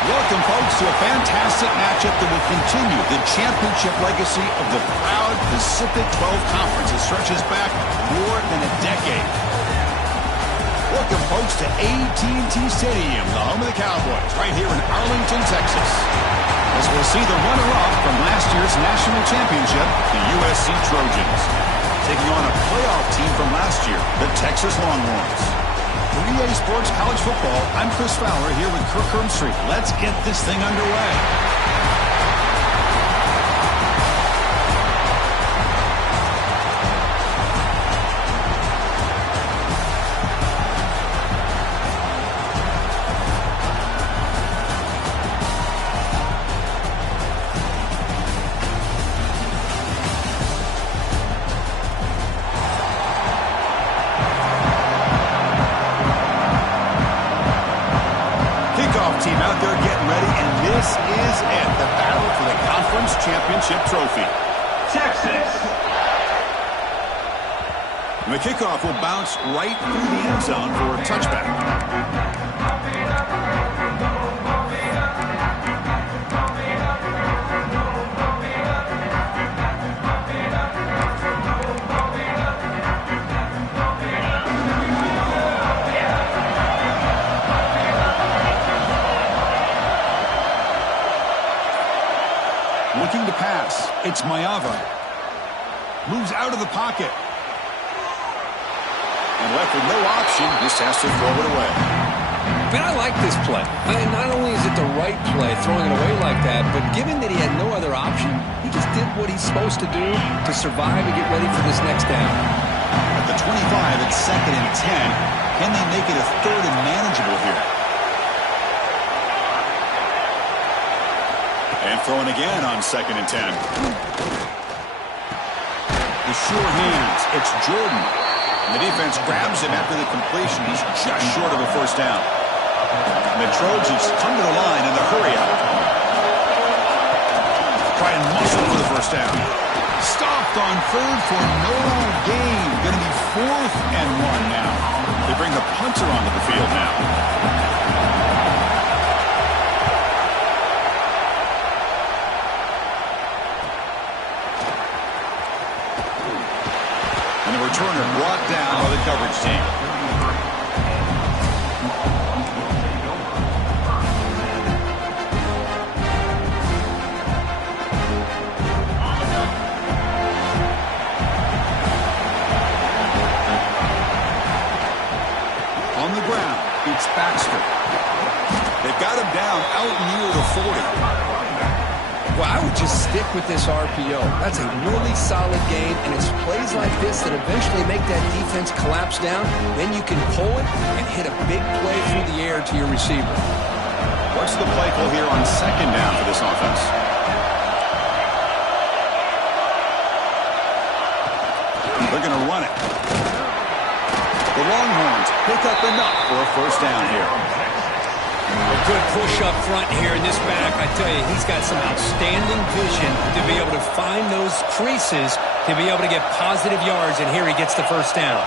Welcome, folks, to a fantastic matchup that will continue the championship legacy of the proud Pacific 12 Conference. It stretches back more than a decade. Welcome, folks, to AT&T Stadium, the home of the Cowboys, right here in Arlington, Texas. As we'll see the runner-up from last year's national championship, the USC Trojans, taking on a playoff team from last year, the Texas Longhorns. For EA Sports College Football, I'm Chris Fowler here with Kirk Herbstreit. Let's get this thing underway. Team out there getting ready, and this is it, the battle for the conference championship trophy. Texas. The kickoff will bounce right through the end zone for a touchback. Looking to pass. It's Mayava. Moves out of the pocket. And left with no option, just has to throw it away. Man, I like this play. Not only is it the right play, throwing it away like that, but given that he had no other option, he just did what he's supposed to do to survive and get ready for this next down. At the 25, it's 2nd and 10. Can they make it a 3rd and manageable here? And throwing again on 2nd and 10. The sure hands. It's Jordan. And the defense grabs him after the completion. He's just short of a first down. And the Trojans come to the line in the hurry out. Try and muscle for the first down. Stopped on 3rd for no gain. Going to be 4th and 1 now. They bring the punter onto the field now. And the returner brought down by the coverage team. On the ground, it's Baxter. They've got him down out near the 40. Well, I would just stick with this RPO. That's a really solid game, and it's plays like this that eventually make that defense collapse down. Then you can pull it and hit a big play through the air to your receiver. What's the play call here on second down for this offense? They're going to run it. The Longhorns pick up enough for a first down here. A good push up front here in this back. I tell you, he's got some outstanding vision to be able to find those creases, to be able to get positive yards, and here he gets the first down.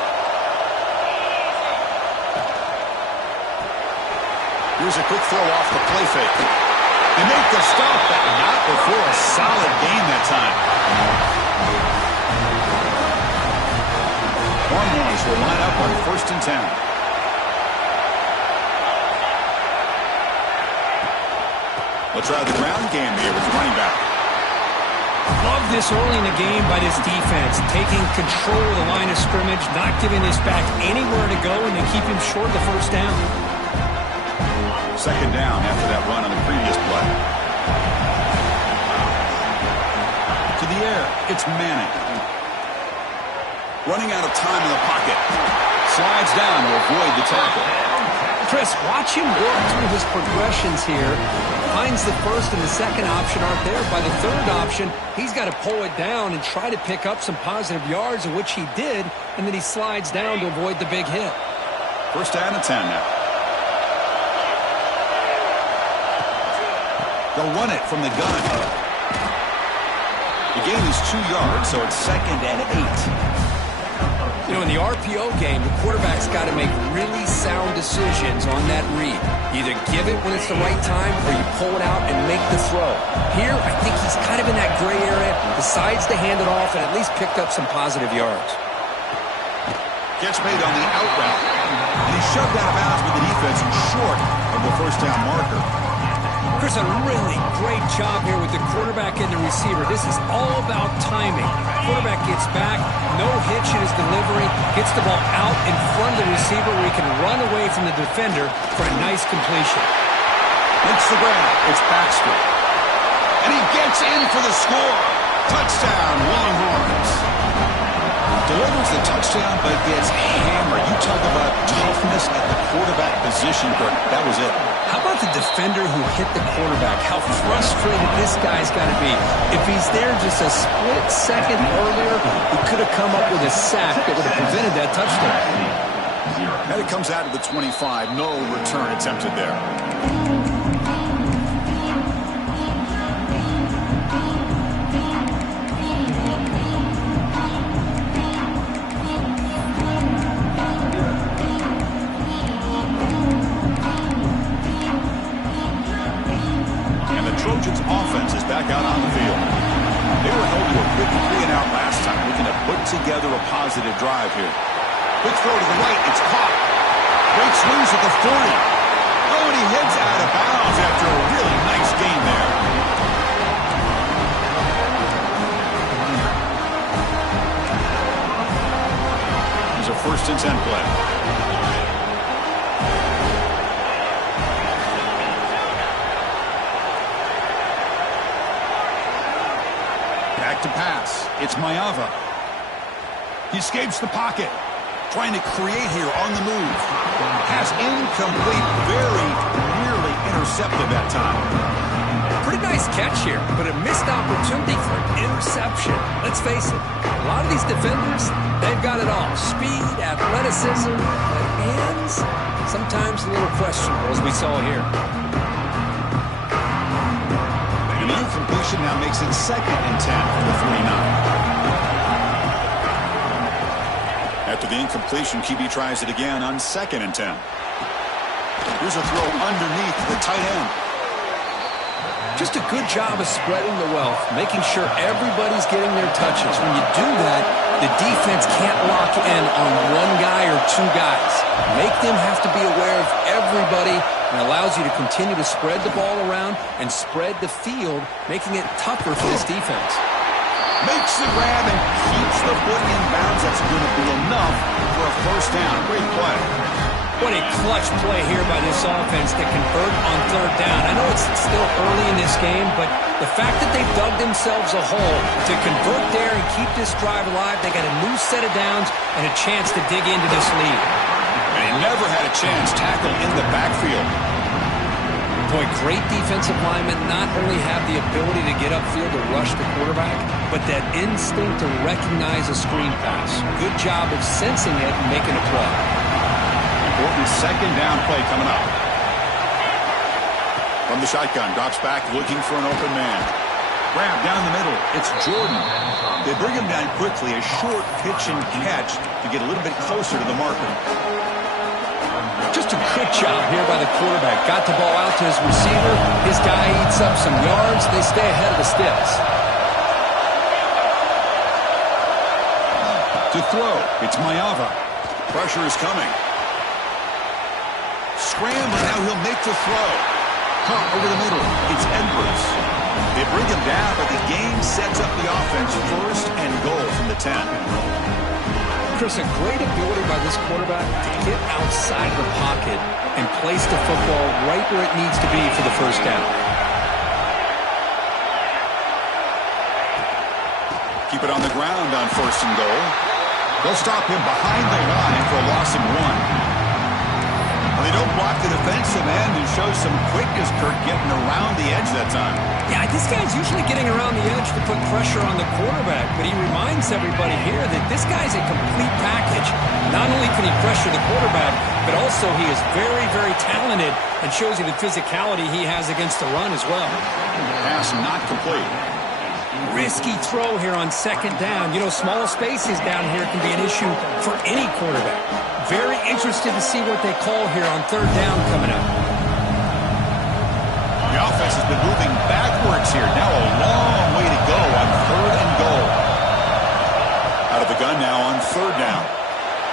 Here's a quick throw off the play fake. They make the stop, but not before a solid gain that time. Longhorns will line up on 1st and 10. Let's try the ground game here with the running back. Love this early in the game by this defense, taking control of the line of scrimmage, not giving this back anywhere to go, and they keep him short of the first down. Second down after that run on the previous play. To the air, it's Manning. Running out of time in the pocket. Slides down to avoid the tackle. Chris, watch him work through his progressions here. Finds the first and the second option aren't there. By the third option, he's got to pull it down and try to pick up some positive yards, of which he did, and then he slides down to avoid the big hit. First down and 10 now. They'll run it from the gun. The gain is 2 yards, so it's 2nd and 8. You know, in the RPO game, the quarterback's got to make really sound decisions on that read. Either give it when it's the right time or you pull it out and make the throw. Here, I think he's kind of in that gray area, decides to hand it off and at least picked up some positive yards. Gets made on the out route, and he's shoved out of bounds with the defense short of the first down marker. Chris, a really great job here with the quarterback and the receiver. This is all about timing. Quarterback gets back, no hitch in his delivery, gets the ball out in front of the receiver where he can run away from the defender for a nice completion. Makes the grab. It's Baxter. And he gets in for the score. Touchdown, Longhorns. Delivers the touchdown, but gets hammered. You talk about toughness at the quarterback position, Kirk. That was it. How about the defender who hit the quarterback? How frustrated this guy's got to be. If he's there just a split second earlier, he could have come up with a sack that would have prevented that touchdown. And it comes out of the 25. No return attempted there. Trojans offense is back out on the field. They were held to a quick 3-and-out last time, looking to put together a positive drive here. Quick throw to the right, it's caught. Great swings at the 40. Oh, and he heads out of bounds after a really nice gain there. Here's a 1st and 10 play. To pass. It's Mayava. He escapes the pocket. Trying to create here on the move. Pass incomplete. Very nearly intercepted that time. Pretty nice catch here, but a missed opportunity for an interception. Let's face it, a lot of these defenders, they've got it all. Speed, athleticism, but hands, sometimes a little questionable, as we saw here. Completion now makes it 2nd and 10 for the 49. After the incompletion, QB tries it again on 2nd and 10. Here's a throw underneath the tight end. Just a good job of spreading the wealth, making sure everybody's getting their touches. When you do that, the defense can't lock in on one guy or 2 guys. Make them have to be aware of everybody, and allows you to continue to spread the ball around and spread the field, making it tougher for this defense. Makes the grab and keeps the foot in bounds. That's going to be enough for a first down. Great play. What a clutch play here by this offense to convert on 3rd down. I know it's still early in this game, but the fact that they dug themselves a hole to convert there and keep this drive alive, they got a new set of downs and a chance to dig into this lead. And he never had a chance tackled in the backfield. Boy, great defensive linemen not only have the ability to get upfield to rush the quarterback, but that instinct to recognize a screen pass. Good job of sensing it and making a play. Important second down play coming up. From the shotgun, drops back looking for an open man. Grab down the middle. It's Jordan. They bring him down quickly. A short pitch and catch to get a little bit closer to the marker. Just a good job here by the quarterback. Got the ball out to his receiver. His guy eats up some yards. They stay ahead of the sticks. To throw, it's Mayava. Pressure is coming. Scrambling, now he'll make the throw. Caught over the middle, it's Edwards. They bring him down, but the game sets up the offense. First and goal from the 10. Chris, a great ability by this quarterback to get outside the pocket and place the football right where it needs to be for the first down. Keep it on the ground on first and goal. They'll stop him behind the line for a loss of 1. They don't block the defensive end and show some quickness, Kirk, getting around the edge that time. Yeah, this guy's usually getting around the edge to put pressure on the quarterback, but he reminds everybody here that this guy's a complete package. Not only can he pressure the quarterback, but also he is very, very talented and shows you the physicality he has against the run as well. Pass not complete. Risky throw here on second down. You know, small spaces down here can be an issue for any quarterback. Very interested to see what they call here on third down coming up. The offense has been moving backwards here. Now a long way to go on third and goal. Out of the gun now on third down.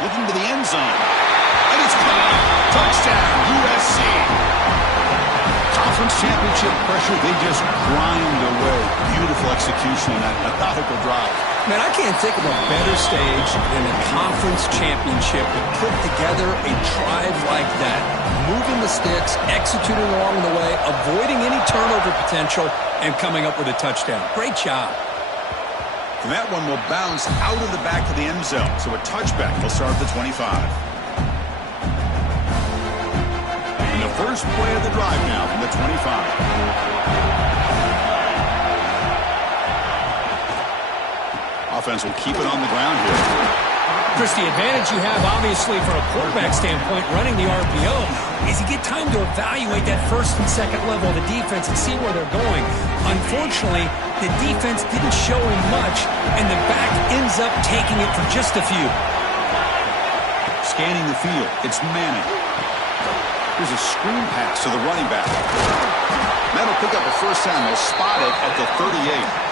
Looking to the end zone. And it's caught. Touchdown, USC. Conference championship pressure, they just grind away. Beautiful execution on that methodical drive. Man, I can't think of a better stage than a conference championship to put together a drive like that. Moving the sticks, executing along the way, avoiding any turnover potential, and coming up with a touchdown. Great job. And that one will bounce out of the back of the end zone. So a touchback will start at the 25. And the first play of the drive now from the 25. Offense will keep it on the ground here. Chris, the advantage you have, obviously, from a quarterback standpoint, running the RPO, is you get time to evaluate that first and second level of the defense and see where they're going. Unfortunately, the defense didn't show him much, and the back ends up taking it for just a few. Scanning the field, it's Manning. Here's a screen pass to the running back. That'll pick up a first down. They'll spot it at the 38.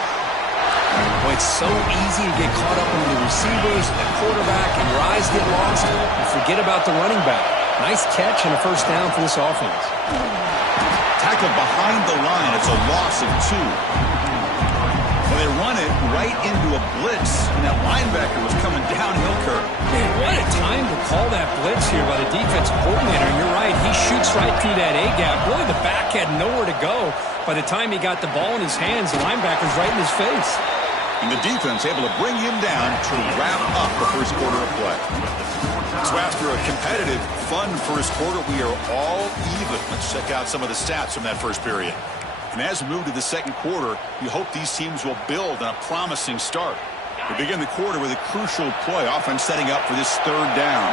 Boy, it's so easy to get caught up on the receivers, the quarterback, and your eyes get lost and forget about the running back. Nice catch and a first down for this offense. Tackled behind the line. It's a loss of 2. Well, they run it right into a blitz, and that linebacker was coming downhill, Kirk. Man, what a time to call that blitz here by the defensive coordinator. And you're right, he shoots right through that A-gap. Really, the back had nowhere to go. By the time he got the ball in his hands, the linebacker's right in his face. And the defense able to bring him down to wrap up the first quarter of play. So after a competitive, fun first quarter, we are all even. Let's check out some of the stats from that first period. And as we move to the second quarter, we hope these teams will build on a promising start. We begin the quarter with a crucial play, offense setting up for this third down.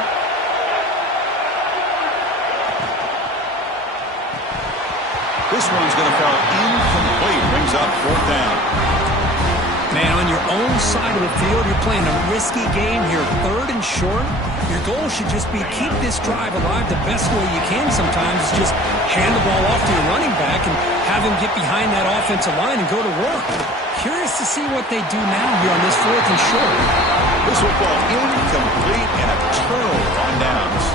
This one's going to fall incomplete. Brings up fourth down. Man, on your own side of the field, you're playing a risky game here. Third and short. Your goal should just be keep this drive alive the best way you can sometimes. Is just hand the ball off to your running back and have him get behind that offensive line and go to work. Curious to see what they do now here on this fourth and short. This will fall incomplete and a turnover on downs.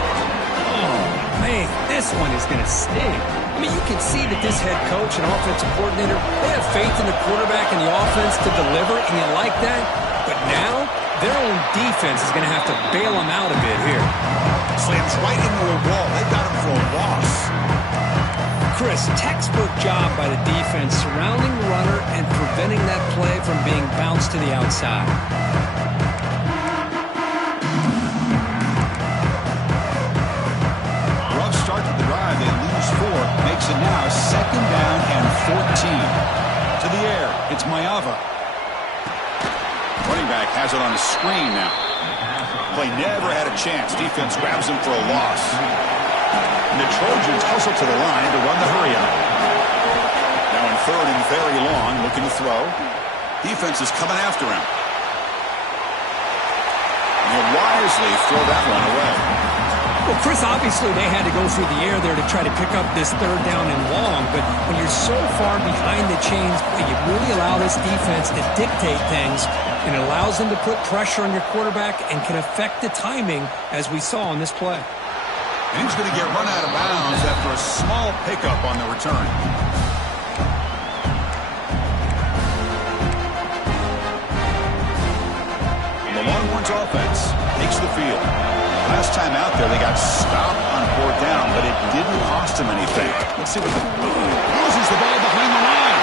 Oh, man, this one is going to sting. I mean, you can see that this head coach and offensive coordinator, they have faith in the quarterback and the offense to deliver, and you like that. But now, their own defense is going to have to bail them out a bit here. Slams right into a wall. They got him for a loss. Chris, textbook job by the defense surrounding the runner and preventing that play from being bounced to the outside. Rough start to the drive. They lose 4. Makes it now 7 To the air, it's Mayava. Running back has it on a screen now. Play never had a chance. Defense grabs him for a loss. And the Trojans hustle to the line to run the hurry up. Now in third and very long, looking to throw. Defense is coming after him. And he'll wisely throw that one away. Well, Chris, obviously they had to go through the air there to try to pick up this third down and long, but when you're so far behind the chains, you really allow this defense to dictate things, and it allows them to put pressure on your quarterback and can affect the timing, as we saw on this play. And he's going to get run out of bounds after a small pickup on the return. And the Longhorns offense takes the field. Last time out there, they got stopped on fourth down, but it didn't cost them anything. Let's see what loses the ball behind the line.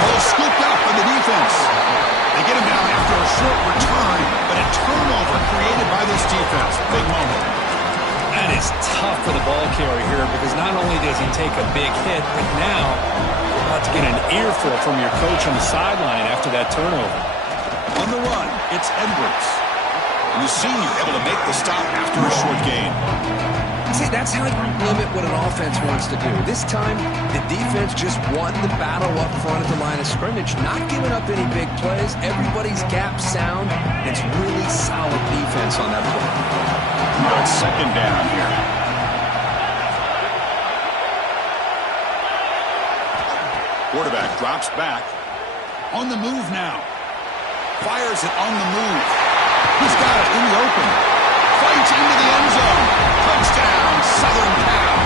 Ball scooped up by the defense. They get him down after a short return, but a turnover created by this defense. Big moment. That is tough for the ball carrier here, because not only does he take a big hit, but now you're about to get an earful from your coach on the sideline after that turnover. On the run, it's Edwards. And the senior able to make the stop after a short gain. See, that's how you limit what an offense wants to do. This time, the defense just won the battle up front at the line of scrimmage, not giving up any big plays. Everybody's gap sound. It's really solid defense on that play. It's second down here. Quarterback drops back. On the move now. Fires it on the move. He's got it in the open. Fights into the end zone. Touchdown, Southern Cal.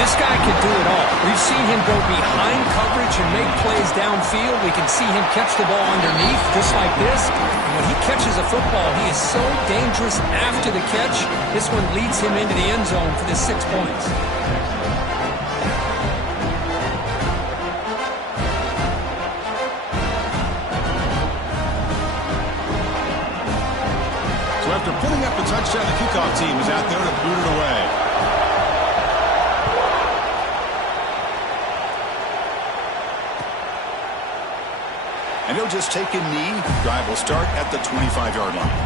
This guy can do it all. We've seen him go behind coverage and make plays downfield. We can see him catch the ball underneath, just like this. And when he catches a football, he is so dangerous after the catch. This one leads him into the end zone for the 6 points. After putting up the touchdown, the kickoff team is out there to boot it away. And he'll just take a knee. Drive will start at the 25-yard line.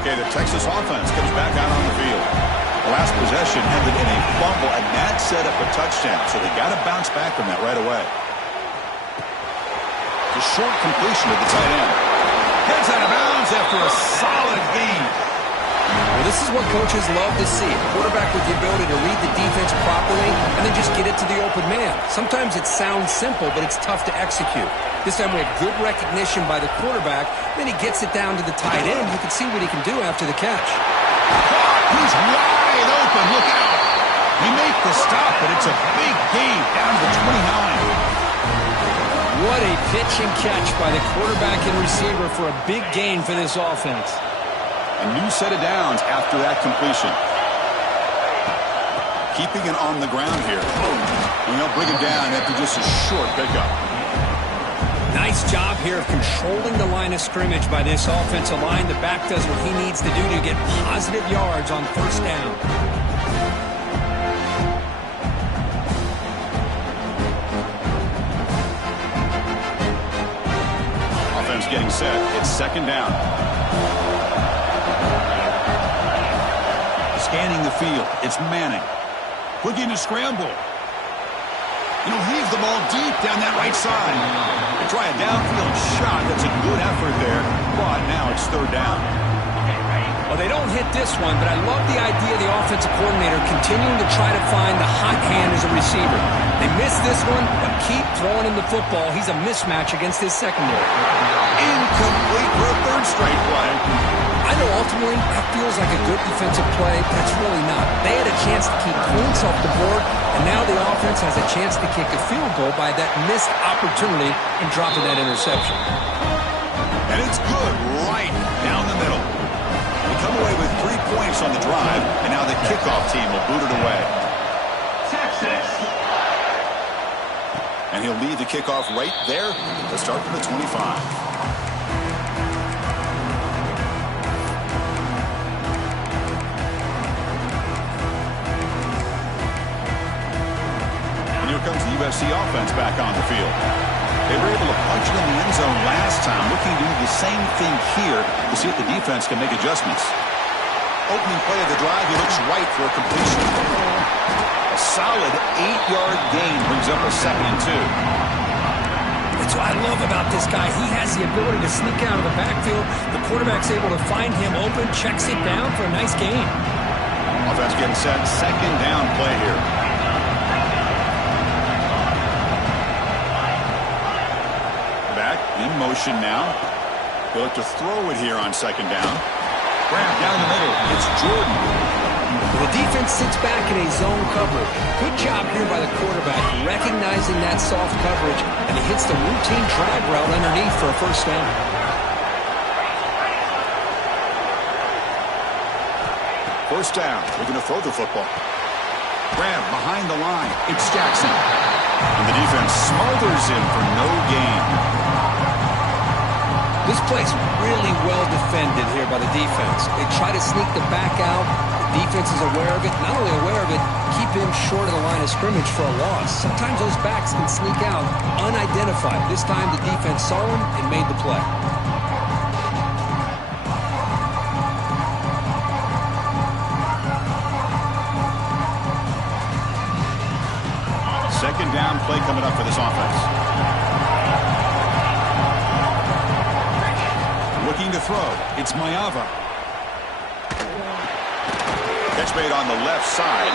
Okay, the Texas offense comes back out on the field. The last possession ended in a fumble, and that set up a touchdown, so they got to bounce back from that right away. A short completion to the tight end. Gets out of bounds after a solid gain. Well, this is what coaches love to see. A quarterback with the ability to read the defense properly and then just get it to the open man. Sometimes it sounds simple, but it's tough to execute. This time we have good recognition by the quarterback. Then he gets it down to the tight end. You can see what he can do after the catch. He's wide open. Look out. He made the stop, but it's a big gain down to the 29. What a pitch and catch by the quarterback and receiver for a big gain for this offense. A new set of downs after that completion. Keeping it on the ground here. And they'll bring it down after just a short pickup. Nice job here of controlling the line of scrimmage by this offensive line. The back does what he needs to do to get positive yards on first down. Getting set. It's second down. Scanning the field. It's Manning. Looking to scramble. And he'll leave the ball deep down that right side. They try a downfield shot. That's a good effort there. But now it's third down. Well, they don't hit this one, but I love the idea of the offensive coordinator continuing to try to find the hot hand as a receiver. They missed this one, but keep throwing him the football. He's a mismatch against his secondary. Incomplete for a third straight play. I know ultimately that feels like a good defensive play, but it's really not. They had a chance to keep points off the board, and now the offense has a chance to kick a field goal by that missed opportunity and dropping that interception. And it's good right down the middle. They come away with 3 points on the drive, and now the kickoff team will boot it away. Texas. And he'll lead the kickoff right there to start from the 25. USC offense back on the field. They were able to punch it in the end zone last time, looking to do the same thing here to see if the defense can make adjustments. Opening play of the drive, he looks right for a completion. A solid 8-yard gain brings up a 2nd and 2. That's what I love about this guy. He has the ability to sneak out of the backfield. The quarterback's able to find him open, checks it down for a nice gain. Offense getting set, 2nd down play here. Back in motion now. He'll have to throw it here on 2nd down. Grab down the middle. It's Jordan. The defense sits back in a zone coverage. Good job here by the quarterback, recognizing that soft coverage, and he hits the routine drag route underneath for a 1st down. First down. Looking to throw the football. Grab behind the line. It's Jackson. And the defense smothers him for no gain. This play's really well defended here by the defense. They try to sneak the back out. The defense is aware of it. Not only aware of it, keep him short of the line of scrimmage for a loss. Sometimes those backs can sneak out unidentified. This time the defense saw him and made the play. Second down play coming up for this offense. Looking to throw. It's Mayava. Catch made on the left side.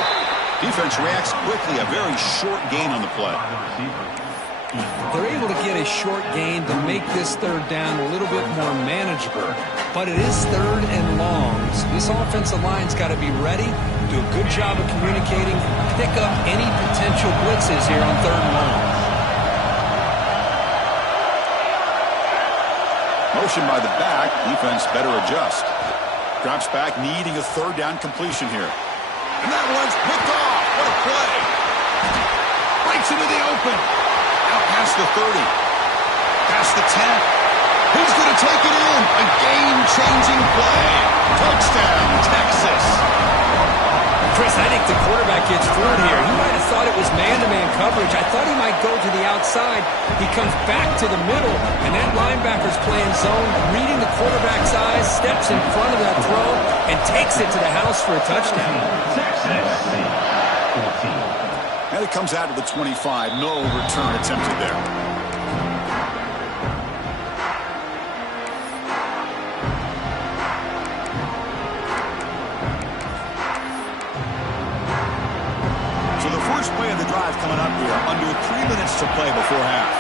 Defense reacts quickly. A very short gain on the play. They're able to get a short gain to make this 3rd down a little bit more manageable. But it is 3rd and long. So this offensive line's got to be ready, do a good job of communicating, pick up any potential blitzes here on 3rd and long. Motion by the back. Defense better adjust. Drops back, needing a 3rd down completion here. And that one's picked off. What a play. Breaks into the open. Out past the 30. Past the 10. Who's going to take it in? A game-changing play. Touchdown, Texas. Chris, I think the quarterback gets fooled here. He might have thought it was man-to-man coverage. I thought he might go to the outside. He comes back to the middle, and that linebacker's playing zone, reading the quarterback's eyes, steps in front of that throw, and takes it to the house for a touchdown. And it comes out of the 25. No return attempted there. Play of the drive coming up here. Under 3 minutes to play before half.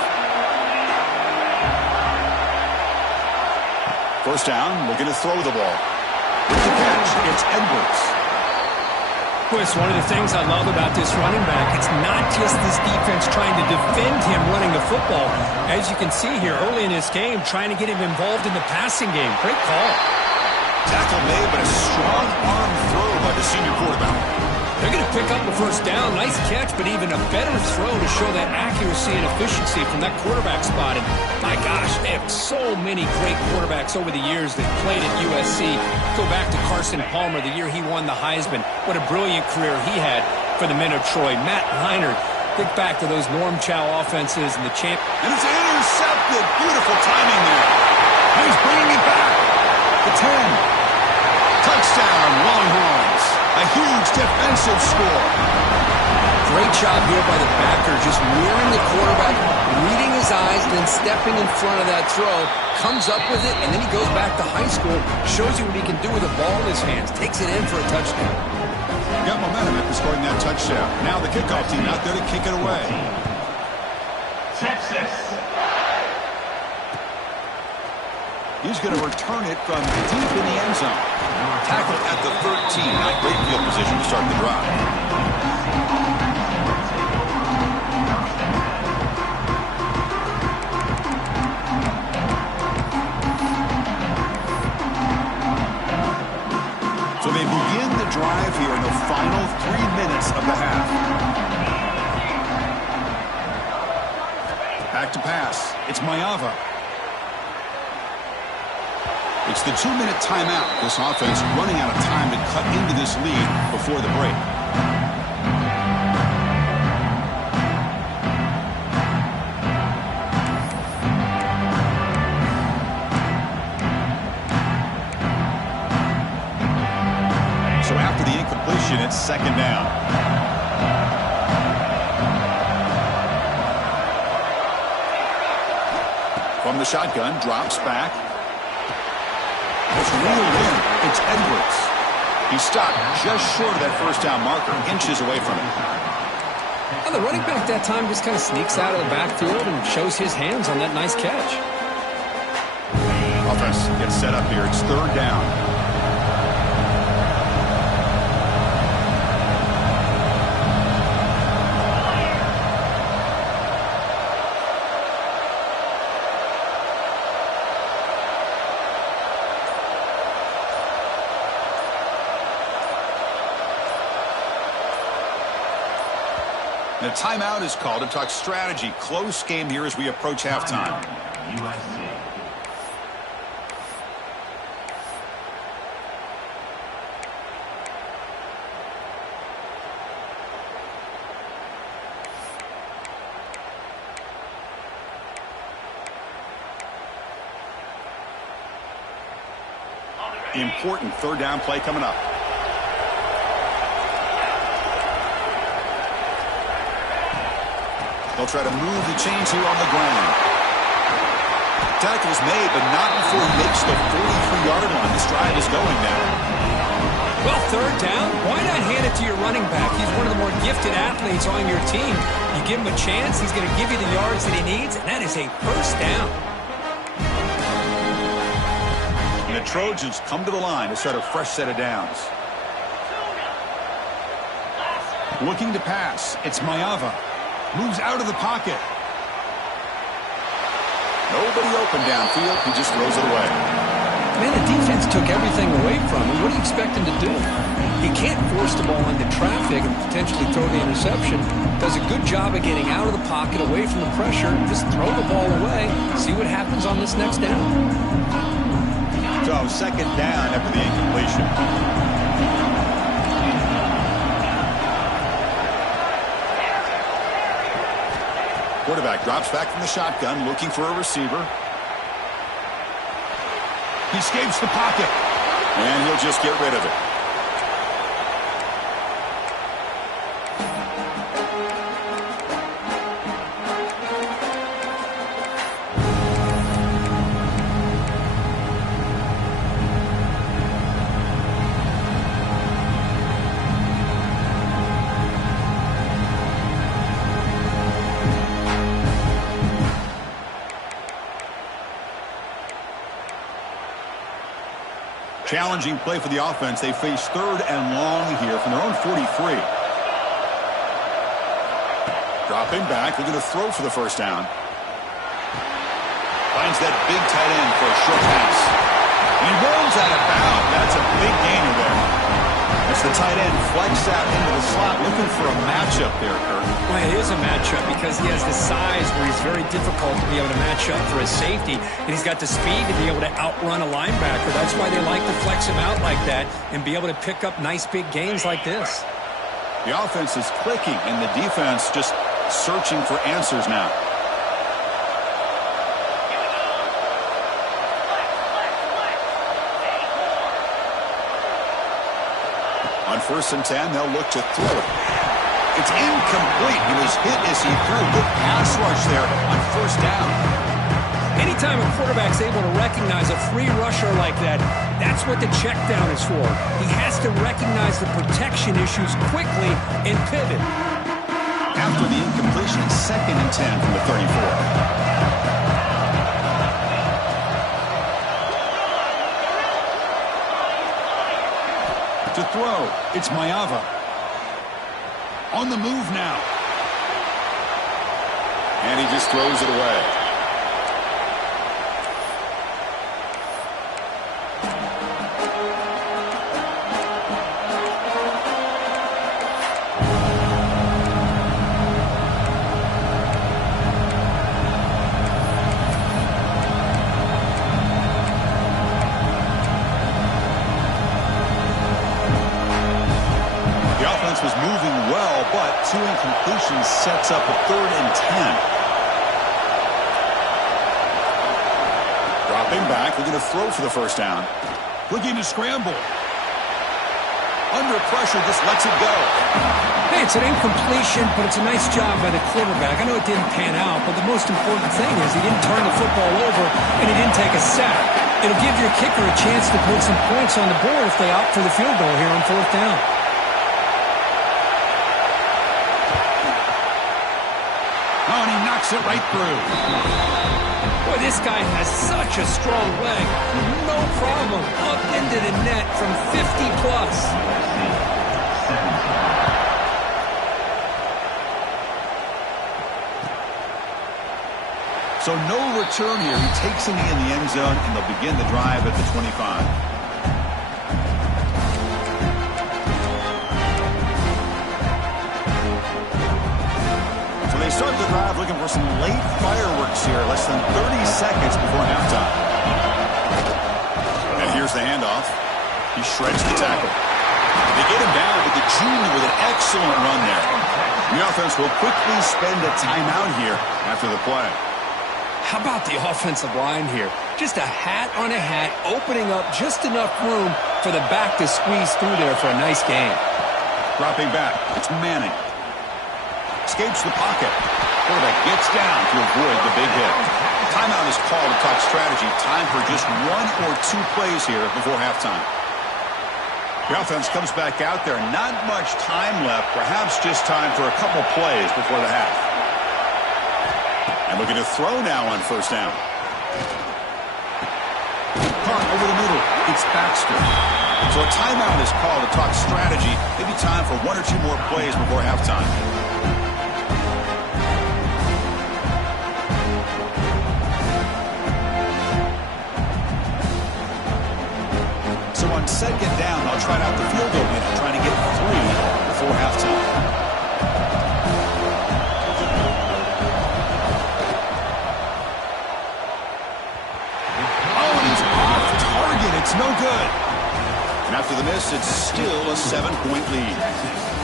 First down, looking to throw the ball. With the catch, it's Edwards. Chris, one of the things I love about this running back, it's not just this defense trying to defend him running the football. As you can see here early in this game, trying to get him involved in the passing game. Great call. Tackle made, but a strong arm throw by the senior quarterback. They're going to pick up the 1st down. Nice catch, but even a better throw to show that accuracy and efficiency from that quarterback spot. And my gosh, they have so many great quarterbacks over the years that played at USC. Go back to Carson Palmer, the year he won the Heisman. What a brilliant career he had for the men of Troy. Matt Leinart, think back to those Norm Chow offenses and the champ. And it's intercepted. Beautiful timing there. And he's bringing it back. The 10. Touchdown, Longhorns. A huge defensive score. Great job here by the backer, just mirroring the quarterback, reading his eyes, then stepping in front of that throw, comes up with it, and then he goes back to high school, shows you what he can do with the ball in his hands, takes it in for a touchdown. Got momentum after scoring that touchdown. Now the kickoff team out there to kick it away. Texas. He's going to return it from deep in the end zone. Tackled at the 13. Not great field position to start the drive. So they begin the drive here in the final 3 minutes of the half. Back to pass. It's Mayava. It's the 2-minute timeout. This offense running out of time to cut into this lead before the break. down. From the shotgun, drops back. It's reeled in. It's Edwards. He stopped just short of that first down marker, inches away from it. Well, the running back that time just kind of sneaks out of the backfield and shows his hands on that nice catch. Offense gets set up here. It's third down. The timeout is called to talk strategy. Close game here as we approach halftime. USC. Important third down play coming up. They'll try to move the chains here on the ground. Tackle's made, but not before he makes the 43-yard line. This drive is going now. Well, third down, why not hand it to your running back? He's one of the more gifted athletes on your team. You give him a chance, he's going to give you the yards that he needs, and that is a first down. And the Trojans come to the line to start a fresh set of downs. Looking to pass, it's Mayava. Moves out of the pocket. Nobody open downfield. He just throws it away. Man, the defense took everything away from him. What do you expect him to do? He can't force the ball into traffic and potentially throw the interception. Does a good job of getting out of the pocket, away from the pressure. Just throw the ball away. See what happens on this next down. So, second down after the incompletion. Quarterback drops back from the shotgun, looking for a receiver. He escapes the pocket, and he'll just get rid of it. Challenging play for the offense. They face third and long here from their own 43. Dropping back. They're going to throw for the first down. Finds that big tight end for a short pass. He rolls out of bounds. That's a big gainer there. As the tight end flex out into the slot, looking for a matchup there, Kurt. Well, it is a matchup because he has the size where he's very difficult to be able to match up for his safety, and he's got the speed to be able to outrun a linebacker. That's why they like to flex him out like that and be able to pick up nice big gains like this. The offense is clicking, and the defense just searching for answers now. On 1st and 10, they'll look to throw it. It's incomplete. He was hit as he threw. Good pass rush there on 1st down. Anytime a quarterback's able to recognize a free rusher like that, that's what the check down is for. He has to recognize the protection issues quickly and pivot. After the incompletion, 2nd and 10 from the 34. To throw, it's Mayava. On the move now. And he just throws it away. Was moving well, but 2 incompletions sets up a 3rd and 10. Dropping back, we're going to throw for the first down. Looking to scramble. Under pressure, just lets it go. Hey, it's an incompletion, but it's a nice job by the quarterback. I know it didn't pan out, but the most important thing is he didn't turn the football over and he didn't take a sack. It'll give your kicker a chance to put some points on the board if they opt for the field goal here on 4th down. Oh, and he knocks it right through. Boy, this guy has such a strong leg. No problem. Up into the net from 50 plus. So no return here. He takes a knee in the end zone, and they'll begin the drive at the 25. They start the drive looking for some late fireworks here, less than 30 seconds before halftime. And here's the handoff. He shreds the tackle. They get him down, but the junior with an excellent run there. The offense will quickly spend a timeout here after the play. How about the offensive line here? Just a hat on a hat, opening up just enough room for the back to squeeze through there for a nice gain. Dropping back, it's Manning. Escapes the pocket. Quarterback gets down to avoid the big hit. Timeout is called to talk strategy. Time for just 1 or 2 plays here before halftime. The offense comes back out there. Not much time left. Perhaps just time for a couple plays before the half. And looking to throw now on 1st down. Caught over the middle. It's Baxter. So a timeout is called to talk strategy. Maybe time for 1 or 2 more plays before halftime. So on 2nd down, I'll try out the field goal unit, trying to get 3 before halftime. Oh, and he's off target. It's no good. And after the miss, it's still a 7-point lead.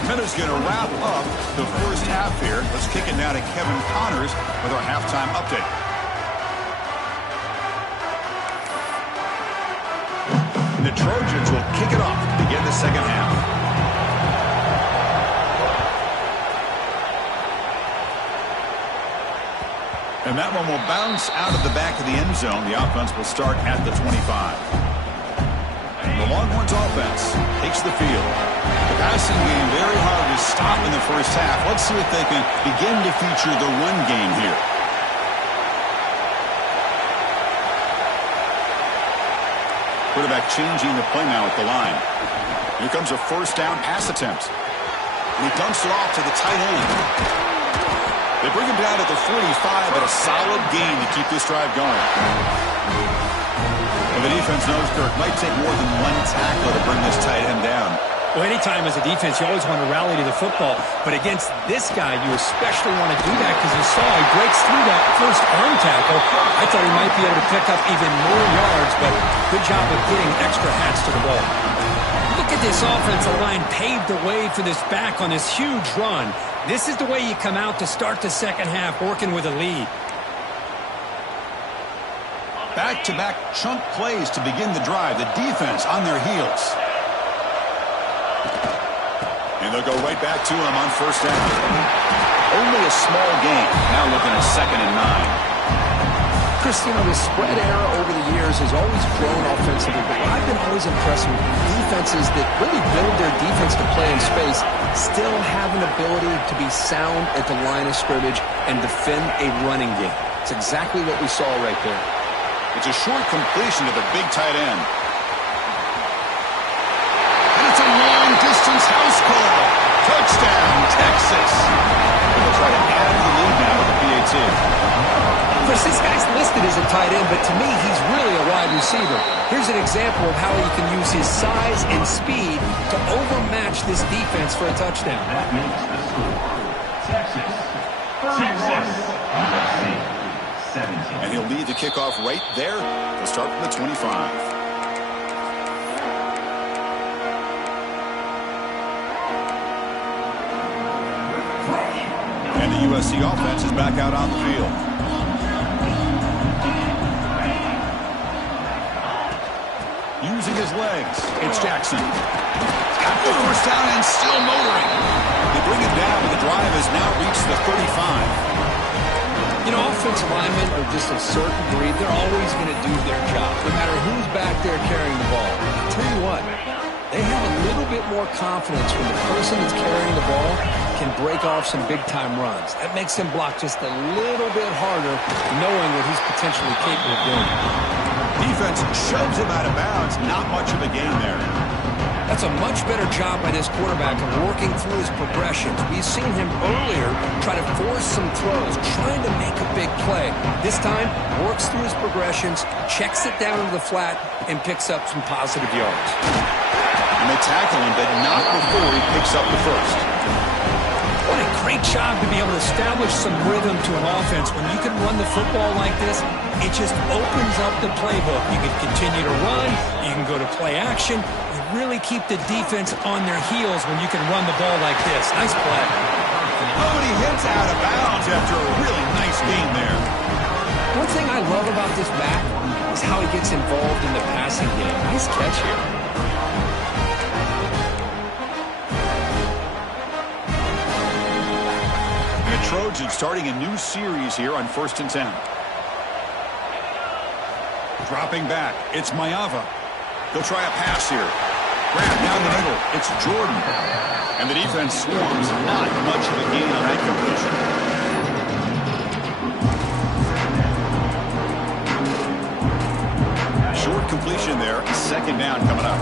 Minutes going to wrap up the first half here. Let's kick it now to Kevin Connors with our halftime update. The Trojans will kick it off to begin the second half. And that one will bounce out of the back of the end zone. The offense will start at the 25. The Longhorns offense takes the field. The passing game very hard to stop in the first half. Let's see if they can begin to feature the run game here. Quarterback changing the play now at the line. Here comes a 1st down pass attempt. And he dumps it off to the tight end. They bring him down at the 45, but a solid gain to keep this drive going. And the defense knows it might take more than 1 tackle to bring this tight end down. Well, anytime as a defense, you always want to rally to the football. But against this guy, you especially want to do that because you saw he breaks through that first arm tackle. I thought he might be able to pick up even more yards, but good job of getting extra hats to the ball. Look at this offensive line paved the way for this back on this huge run. This is the way you come out to start the second half, working with a lead. Back-to-back chunk plays to begin the drive. The defense on their heels. And they'll go right back to him on 1st down. Only a small gain. Now looking at 2nd and 9. Chris, you know, the spread era over the years has always grown offensively, but I've been always impressed with defenses that really build their defense to play in space, still have an ability to be sound at the line of scrimmage and defend a running game. It's exactly what we saw right there. It's a short completion to the big tight end. And it's a long-distance house call. Touchdown, Texas. And they'll try to add the lead now with the PAT. Of course, this guy's listed as a tight end, but to me, he's really a wide receiver. Here's an example of how he can use his size and speed to overmatch this defense for a touchdown. That makes the score. Texas. USC. 17. And he'll lead the kickoff right there. They'll start from the 25. And the USC offense is back out on the field. Using his legs, it's Jackson. Tackle First down and still motoring. They bring it down, but the drive has now reached the 35. You know, offensive linemen are just a certain breed. They're always going to do their job, no matter who's back there carrying the ball. I'll tell you what, they have a little bit more confidence when the person that's carrying the ball can break off some big-time runs. That makes him block just a little bit harder, knowing what he's potentially capable of doing. Defense shoves him out of bounds. Not much of a gain there. That's a much better job by this quarterback of working through his progressions. We've seen him earlier try to force some throws, trying to make a big play. This time, works through his progressions, checks it down into the flat, and picks up some positive yards. And they tackle him, but not before he picks up the first. What a great job to be able to establish some rhythm to an offense. When you can run the football like this, it just opens up the playbook. You can continue to run. You can go to play action. Really keep the defense on their heels when you can run the ball like this. Nice play. Oh, and he hits out of bounds after a really nice gain there. One thing I love about this back is how he gets involved in the passing game. Nice catch here. And the Trojans starting a new series here on 1st and 10. Dropping back, it's Mayava. He'll try a pass here. Grab down the middle. It's Jordan. And the defense swarms. Not much of a gain on that completion. Short completion there. 2nd down coming up.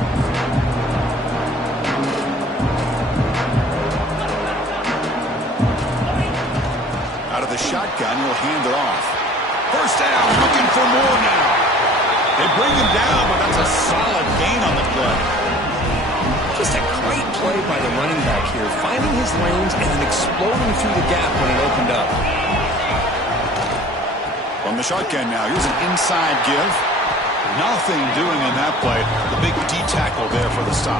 Out of the shotgun, he'll hand it off. First down. Looking for more now. They bring him down, but that's a solid gain on the play. Just a great play by the running back here, finding his lanes and then exploding through the gap when it opened up. From the shotgun now, here's an inside give. Nothing doing in that play. The big D-tackle there for the stop.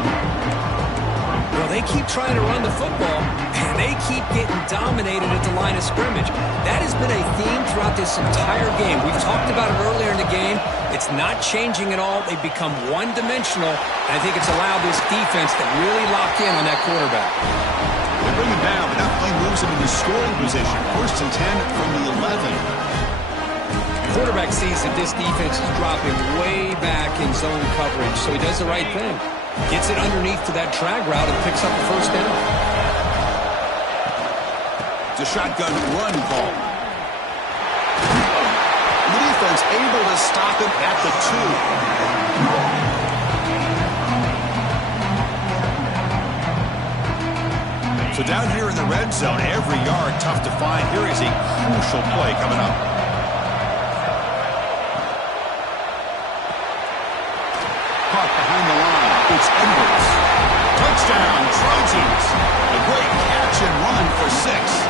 Well, they keep trying to run the football, and they keep getting dominated at the line of scrimmage. That has been a theme throughout this entire game. We've talked about it earlier in the game. It's not changing at all. They've become one-dimensional, and I think it's allowed this defense to really lock in on that quarterback. They bring him down, but that play moves him into scoring position. 1st and 10 from the 11. The quarterback sees that this defense is dropping way back in zone coverage, so he does the right thing. Gets it underneath to that drag route and picks up the 1st down. It's a shotgun run call. The defense able to stop him at the 2. So down here in the red zone, every yard tough to find. Here is a crucial play coming up. Caught behind the line. It's Edwards. Touchdown, Trojans. A great catch and run for 6.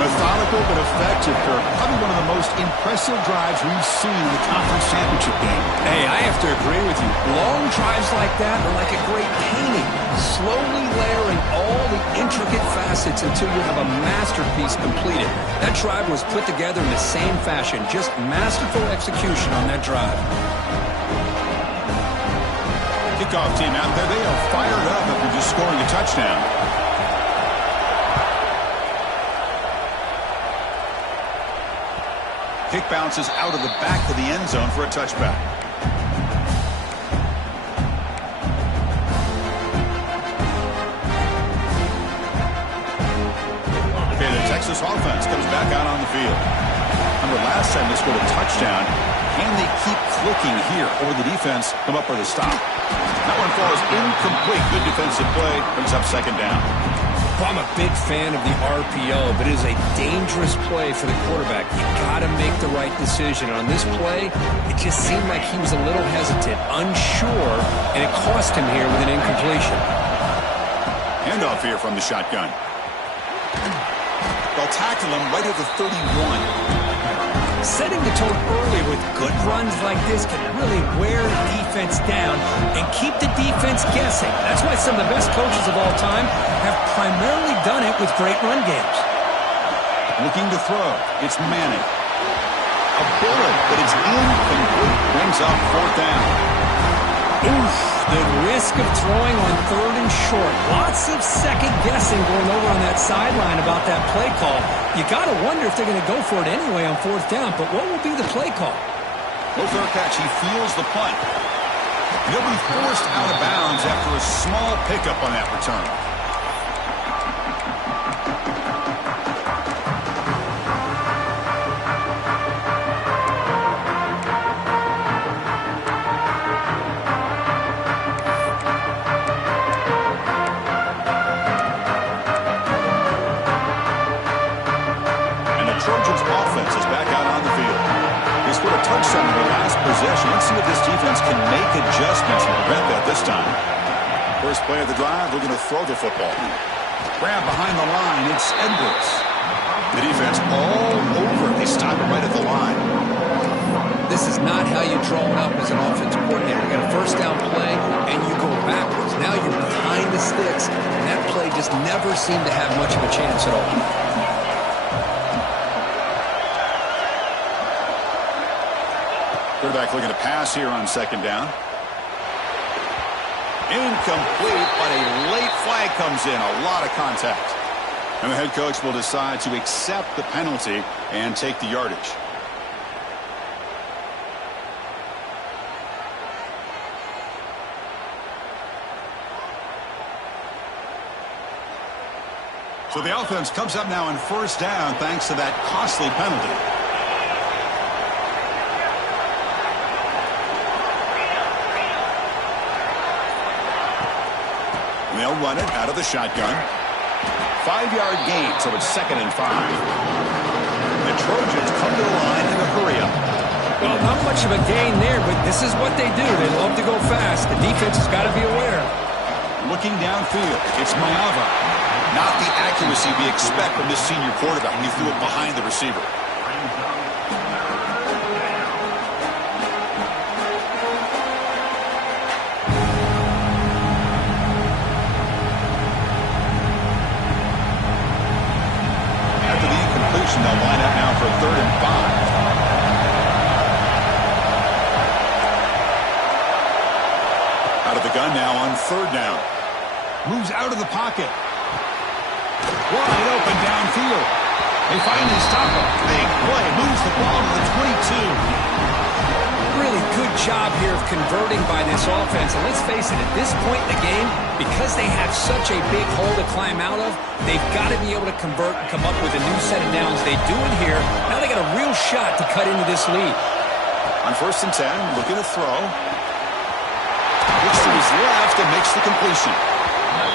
Methodical but effective, Kirk. Probably one of the most impressive drives we've seen in the conference championship game. Hey, I have to agree with you. Long drives like that are like a great painting. Slowly layering all the intricate facets until you have a masterpiece completed. That drive was put together in the same fashion. Just masterful execution on that drive. Kickoff team out there. They are fired up after just scoring a touchdown. Kick bounces out of the back of the end zone for a touchback. Okay, the Texas offense comes back out on the field. Remember, last time they scored a touchdown. Can they keep clicking here, or the defense come up with a stop? That one falls incomplete. Good defensive play. Brings up 2nd down. Well, I'm a big fan of the RPO, but it is a dangerous play for the quarterback. You got to make the right decision. On this play, it just seemed like he was a little hesitant, unsure, and it cost him here with an incompletion. Handoff here from the shotgun. They'll tackle him right at the 31. Setting the tone early with good runs like this can really wear the defense down and keep the defense guessing. That's why some of the best coaches of all time have primarily done it with great run games. Looking to throw. It's Manning. A bullet, but it's incomplete. Brings up 4th down. Oof, the risk of throwing on 3rd and short. Lots of second guessing going over on that sideline about that play call. You got to wonder if they're going to go for it anyway on 4th down, but what will be the play call? No fair catch. He feels the punt. He'll be forced out of bounds after a small pickup on that return. Trojans offense is back out on the field. They scored a touchdown in the last possession. Let's see if this defense can make adjustments and prevent that this time. First play of the drive, they're going to throw the football. Grab behind the line, it's Edwards. The defense all over. They stop it right at the line. This is not how you draw it up as an offensive coordinator. You got a first down play, and you go backwards. Now you're behind the sticks, and that play just never seemed to have much of a chance at all. Quarterback looking to pass here on 2nd down. Incomplete, but a late flag comes in. A lot of contact. And the head coach will decide to accept the penalty and take the yardage. So the offense comes up now on 1st down thanks to that costly penalty. They'll run it out of the shotgun. 5-yard gain, so it's 2nd and 5. The Trojans come to the line in a hurry-up. Well, not much of a gain there, but this is what they do. They love to go fast. The defense has got to be aware. Looking downfield, it's Mayava. Not the accuracy we expect from this senior quarterback. He threw it behind the receiver. They'll line up now for 3rd and 5. Out of the gun now on 3rd down. Moves out of the pocket. Wide open downfield. They finally stop him. Big play. Moves the ball to the 22. Really good job here of converting by this offense. And let's face it, at this point in the game, because they have such a big hole to climb out of, they've got to be able to convert and come up with a new set of downs. They do it here. Now they got a real shot to cut into this lead. On 1st and 10, looking to throw. Looks to his left and makes the completion.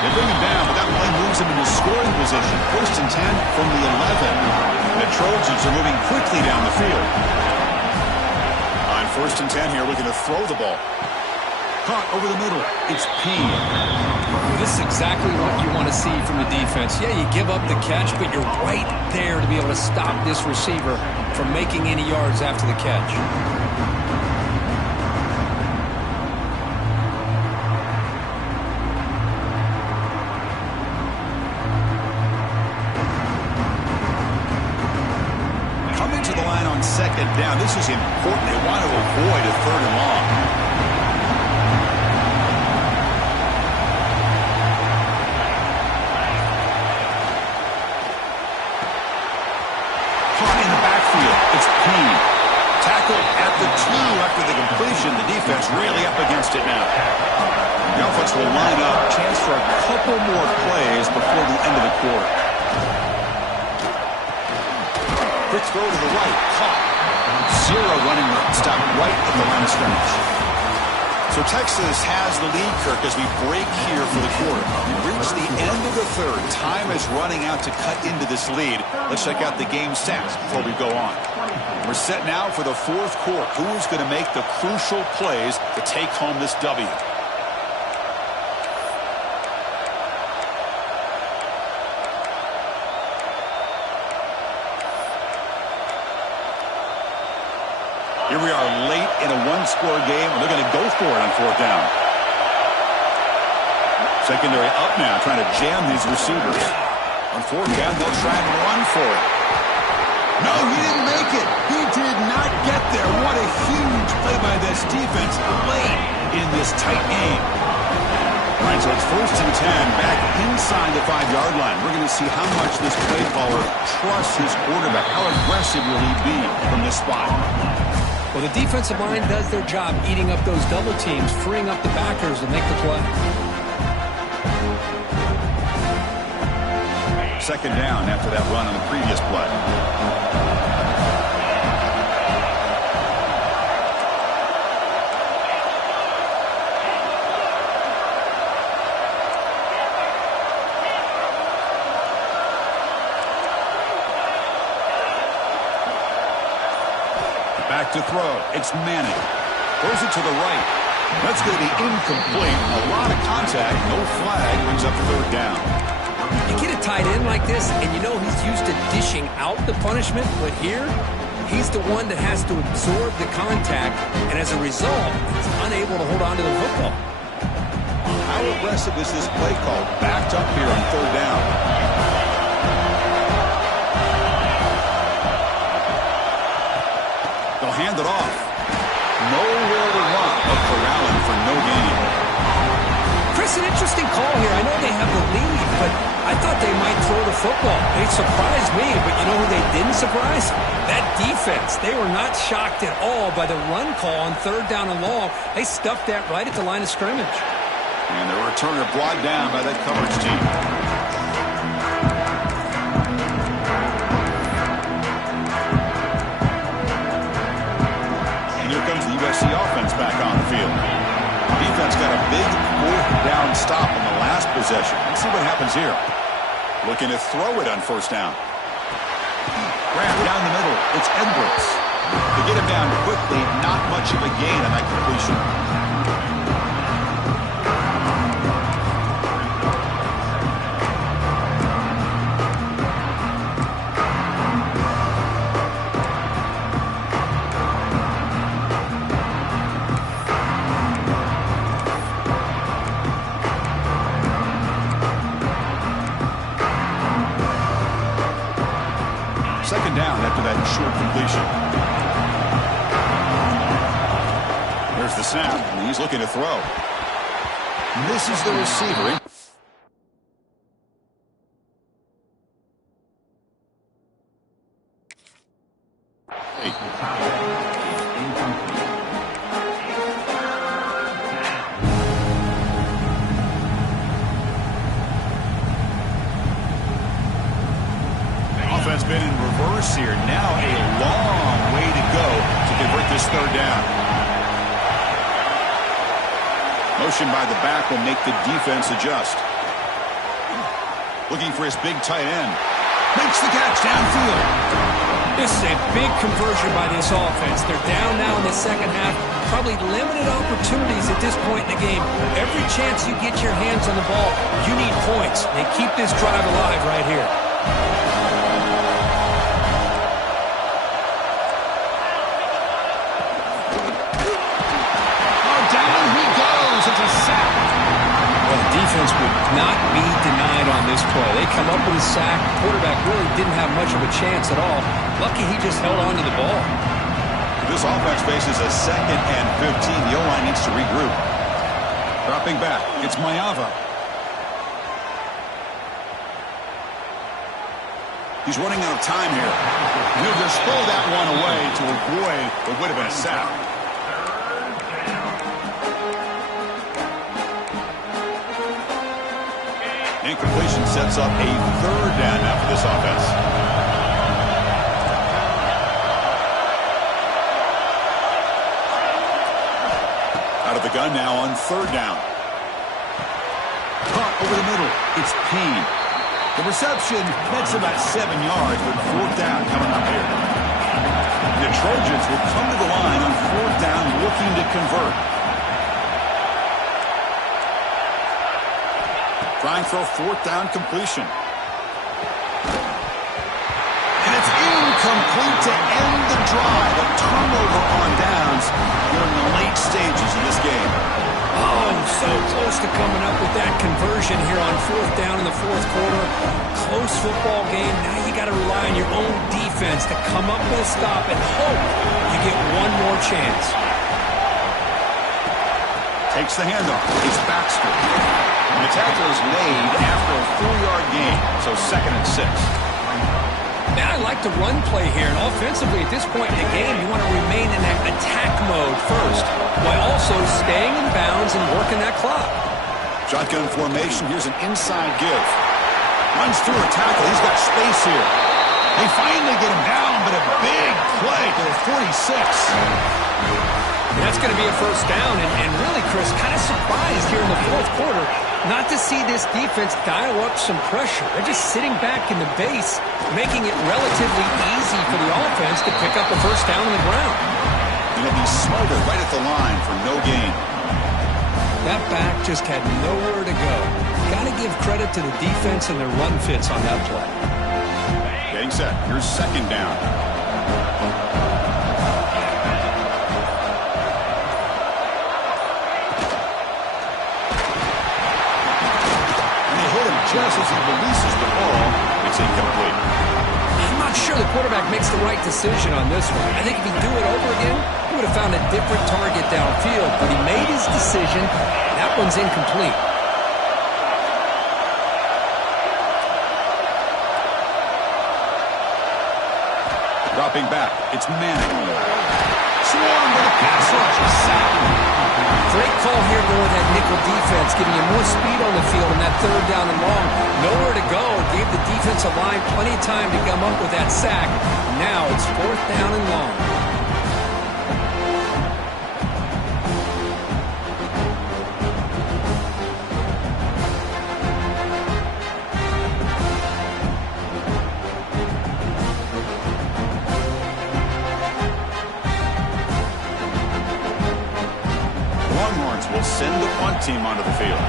They bring him down, but that play moves him into scoring position. 1st and 10 from the 11. The Trojans are moving quickly down the field. On 1st and 10 here, looking to throw the ball. Caught over the middle. It's Payne. This is exactly what you want to see from the defense. Yeah, you give up the catch, but you're right there to be able to stop this receiver from making any yards after the catch. Coming to the line on 2nd down. This is important. They want to avoid a 3rd and long. It's Payne. Tackled at the 2 after the completion. The defense really up against it now. The offense will line up. Chance for a couple more plays before the end of the quarter. Quick throw to the right. Caught. 0 running room. Stopped right at the line of scrimmage. So Texas has the lead, Kirk, as we break here for the quarter. We reach the end of the 3rd. Time is running out to cut into this lead. Let's check out the game stats before we go on. We're set now for the 4th quarter. Who is going to make the crucial plays to take home this W? Here we are late in a 1-score game, and they're going to go for it on 4th down. Secondary up now, trying to jam these receivers. On 4th down, they'll try and run for it. No, he didn't make it. He did not get there. What a huge play by this defense late in this tight game. All right, so it's 1st and 10 back inside the 5-yard line. We're going to see how much this play caller trusts his quarterback. How aggressive will he be from this spot? Well, the defensive line does their job eating up those double teams, freeing up the backers to make the play. 2nd down after that run on the previous play. Back to throw. It's Manning. Throws it to the right. That's going to be incomplete. A lot of contact. No flag. Brings up 3rd down. You get a tight end like this, and you know he's used to dishing out the punishment, but here, he's the one that has to absorb the contact, and as a result, he's unable to hold on to the football. How aggressive is this play call? Backed up here on 3rd down. They'll hand it off. Nowhere to run, but corralling for no gain. Chris, an interesting call here. I know they have the lead, but I thought they might throw the football. They surprised me, but you know who they didn't surprise? That defense. They were not shocked at all by the run call on 3rd down and long. They stuffed that right at the line of scrimmage. And the returner brought down by that coverage team. And here comes the USC offense back on the field. Defense got a big 4th down stop on the last possession. Let's see what happens here. Looking to throw it on 1st down. Grab down the middle. It's Edwards. To get him down quickly, not much of a gain on that completion. Down after that short completion. There's the snap, and he's looking to throw. Misses the receiver. Offense been in reverse here. Now a long way to go to convert this 3rd down. Motion by the back will make the defense adjust. Looking for his big tight end. Makes the catch downfield. This is a big conversion by this offense. They're down now in the 2nd half. Probably limited opportunities at this point in the game. Every chance you get your hands on the ball, you need points. They keep this drive alive right here. Defense would not be denied on this play. They come up with a sack. The quarterback really didn't have much of a chance at all. Lucky he just held on to the ball. This offense faces a 2nd and 15. The O-line needs to regroup. Dropping back. It's Mayava. He's running out of time here. He'll just throw that one away to avoid what would have been a sack. Incompletion sets up a 3rd down now for this offense. Out of the gun now on 3rd down. Caught over the middle. It's Payne. The reception nets about 7 yards, but 4th down coming up here. The Trojans will come to the line on 4th down looking to convert. Trying for a 4th down completion. And it's incomplete to end the drive. A turnover on downs during the late stages of this game. Oh, so close to coming up with that conversion here on 4th down in the 4th quarter. Close close football game. Now you got to rely on your own defense to come up with a stop and hope you get one more chance. Takes the handoff. It's Baxter. And the tackle is made after a 4-yard gain, so 2nd and 6. Now I like the run play here, and offensively at this point in the game, you want to remain in that attack mode first, while also staying in bounds and working that clock. Shotgun formation. Here's an inside give. Runs through a tackle. He's got space here. They finally get him down, but a big play to the 46. And that's going to be a first down, and really, Chris, kind of surprised here in the fourth quarter not to see this defense dial up some pressure. They're just sitting back in the base, making it relatively easy for the offense to pick up a first down on the ground. Going to be smarter right at the line for no gain. That back just had nowhere to go. Got to give credit to the defense and their run fits on that play. Getting set. Here's 2nd down. Just as he releases the ball, it's incomplete. I'm not sure the quarterback makes the right decision on this one. I think if he'd do it over again, he would have found a different target downfield, but he made his decision. That one's incomplete. Dropping back, it's Manning. Swarm with a pass rush, sack. Great call here going with that nickel defense, giving you more speed on the field on that 3rd down and long. Nowhere to go. Gave the defensive line plenty of time to come up with that sack. Now it's 4th down and long. Will send the punt team onto the field.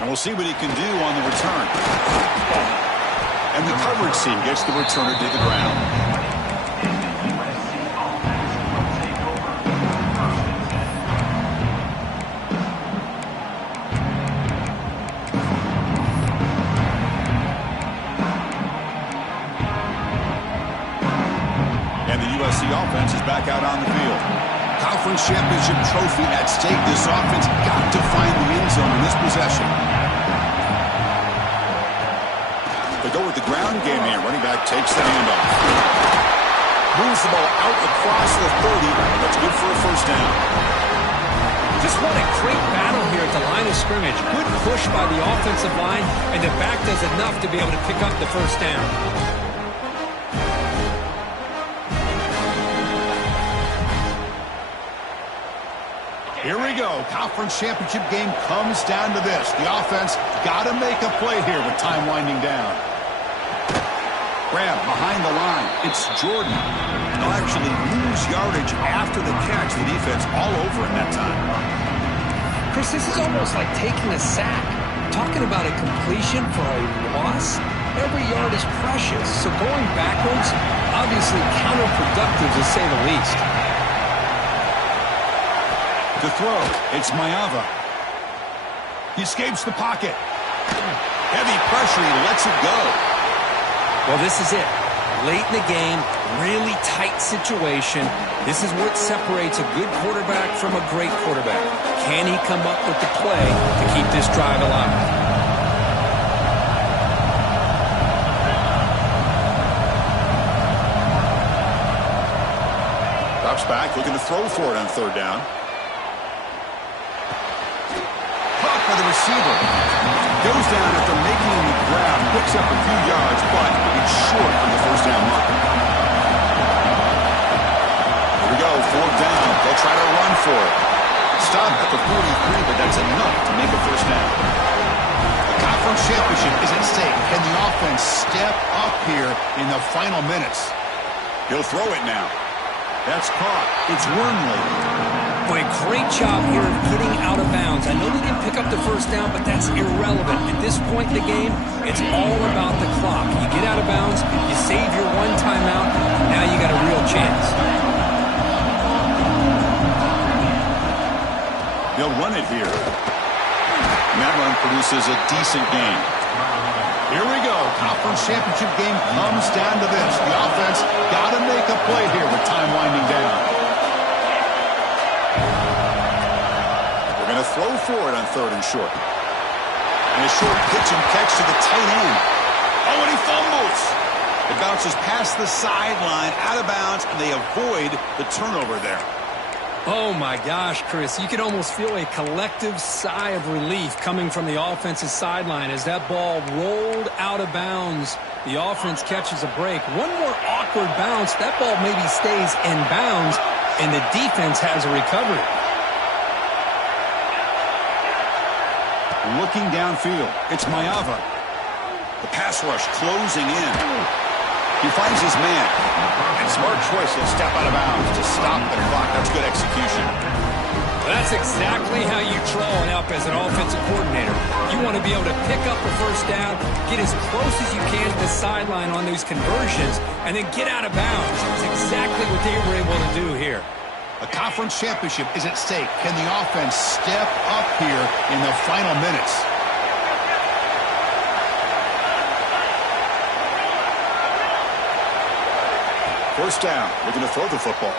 And we'll see what he can do on the return. And the coverage team gets the returner to the ground. USC offense is back out on the field. Conference championship trophy at stake. This offense got to find the end zone in this possession. They go with the ground game here. Running back takes the handoff. Moves the ball out across the 30. That's good for a first down. Just what a great battle here at the line of scrimmage. Good push by the offensive line, and the back does enough to be able to pick up the first down. Here we go. Conference championship game comes down to this. The offense got to make a play here with time winding down. Grab behind the line. It's Jordan. They'll actually lose yardage after the catch. The defense all over in that time. Chris, this is almost like taking a sack. Talking about a completion for a loss, every yard is precious. So going backwards, obviously counterproductive to say the least. To throw, it's Mayava. He escapes the pocket. Heavy pressure, he lets it go. Well, this is it. Late in the game, really tight situation. This is what separates a good quarterback from a great quarterback. Can he come up with the play to keep this drive alive? Drops back, looking to throw for it on 3rd down. By the receiver. Goes down after making the grab, picks up a few yards, but it's short from the first down mark. Here we go, 4th down. They'll try to run for it. Stop at the 43, but that's enough to make a first down. The conference championship is at stake. Can the offense step up here in the final minutes? He'll throw it now. That's caught. It's Wormley. Boy, great job here of getting out of bounds. I know they didn't pick up the first down, but that's irrelevant. At this point in the game, it's all about the clock. You get out of bounds, you save your one timeout, now you got a real chance. this is a decent game. Here we go. Conference championship game comes down to this. The offense got to make a play here with time winding down. They're going to throw for it on 3rd and short. And a short pitch and catch to the tight end. Oh, and he fumbles. It bounces past the sideline, out of bounds, and they avoid the turnover there. Oh, my gosh, Chris. You can almost feel a collective sigh of relief coming from the offensive sideline as that ball rolled out of bounds. The offense catches a break. One more awkward bounce. That ball maybe stays in bounds, and the defense has a recovery. Looking downfield, it's Mayava. The pass rush closing in. He finds his man. And smart choice, he'll step out of bounds to stop the clock. That's good execution. Well, that's exactly how you draw it up as an offensive coordinator. You want to be able to pick up a first down, get as close as you can to the sideline on those conversions, and then get out of bounds. That's exactly what they were able to do here. A conference championship is at stake. Can the offense step up here in the final minutes? First down, looking to throw the football.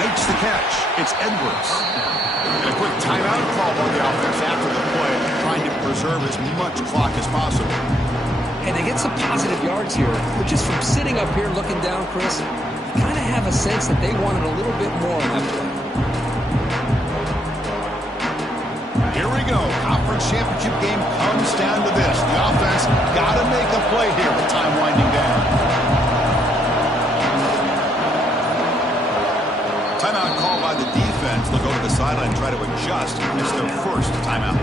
Makes the catch. It's Edwards. And a quick timeout call on the offense after the play, trying to preserve as much clock as possible. And they get some positive yards here, but just from sitting up here looking down, Chris, you kind of have a sense that they wanted a little bit more on that play. Here we go. Conference championship game comes down to this. The offense got to make a play here with time winding down. Timeout called by the defense. They'll go to the sideline and try to adjust. It's their first timeout.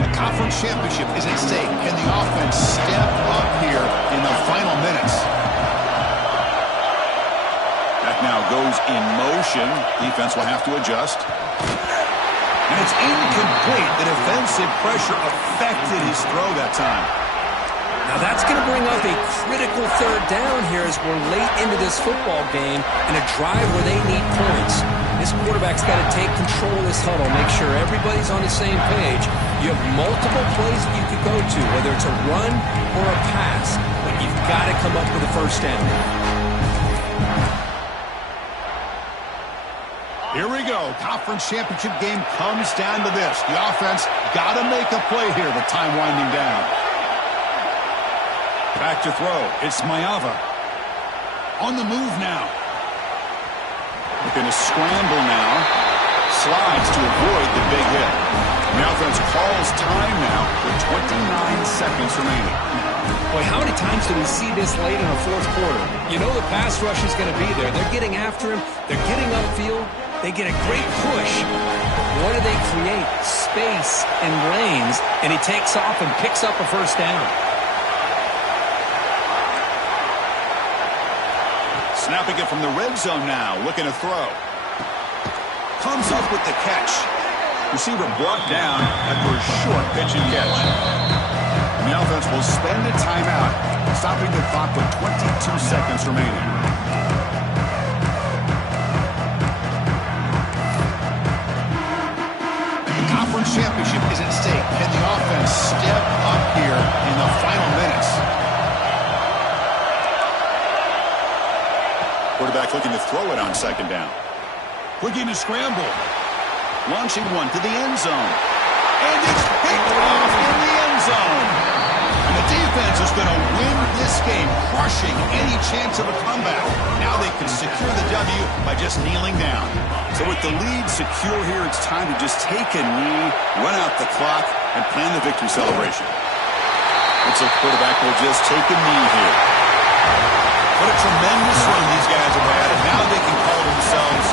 The conference championship is at stake. Can the offense step up here in the final minutes? That now goes in motion. Defense will have to adjust. And it's incomplete. The defensive pressure affected his throw that time. Now that's going to bring up a critical 3rd down here as we're late into this football game in a drive where they need points. This quarterback's got to take control of this huddle, make sure everybody's on the same page. You have multiple plays that you could go to, whether it's a run or a pass, but you've got to come up with a first down. Here we go. Conference championship game comes down to this. The offense got to make a play here with time winding down. Back to throw. It's Mayava. On the move now. Looking to scramble now. Slides to avoid the big hit. The offense calls time now with 29 seconds remaining. Boy, how many times do we see this late in the 4th quarter? You know the pass rush is going to be there. They're getting after him. They're getting upfield. They get a great push. But what do they create? Space and lanes. And he takes off and picks up a first down. Snapping it from the red zone now, looking to throw. Comes up with the catch. Receiver brought down after a short pitch and catch. And the offense will spend a timeout, stopping the clock with 22 seconds remaining. The conference championship is at stake. Can the offense step up here in the final minutes? Quarterback looking to throw it on 2nd down. Looking to scramble. Launching one to the end zone. And it's picked off in the end zone. And the defense is going to win this game, crushing any chance of a comeback. Now they can secure the W by just kneeling down. So with the lead secure here, it's time to just take a knee, run out the clock, and plan the victory celebration. Looks like the quarterback will just take a knee here. What a tremendous run these guys have had, and now they can call themselves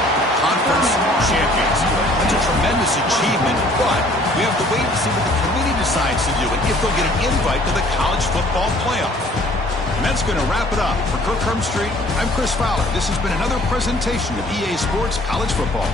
conference champions. That's a tremendous achievement, but we have to wait and see what the committee decides to do and if they'll get an invite to the college football playoff. And that's going to wrap it up. For Kirk Street, I'm Chris Fowler. This has been another presentation of EA Sports College Football.